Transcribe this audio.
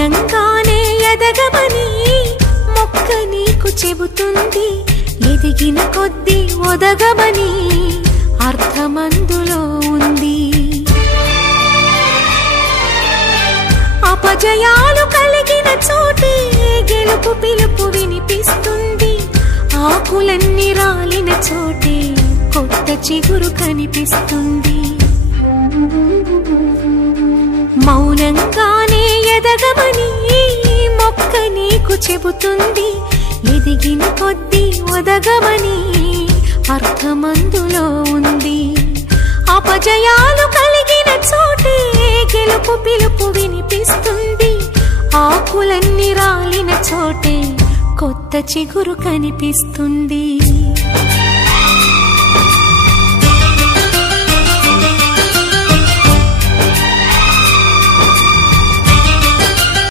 మౌనంగానే ఎదగమని మొక్క నీకు చెబుతుంది. ఎదిగిన కొద్దీ ఒదగమని అర్థమందులో ఉంది. అపజయాలు కలిగిన చోటే గెలుపు పిలుపు వినిపిస్తుంది. ఆకులన్నీ రాలిన చోటే కొత్త చిగురు కనిపిస్తుంది. మౌనంగానే ఎదగమని మొక్క నీకు చెబుతుంది. ఎదిగిన కొద్దీ ఒదగమని అర్థమందులో ఉంది. అపజయాలు కలిగిన చోటే గెలుపు పిలుపు వినిపిస్తుంది. ఆకులన్నీ రాలిన చోటే కొత్త చిగురు కనిపిస్తుంది.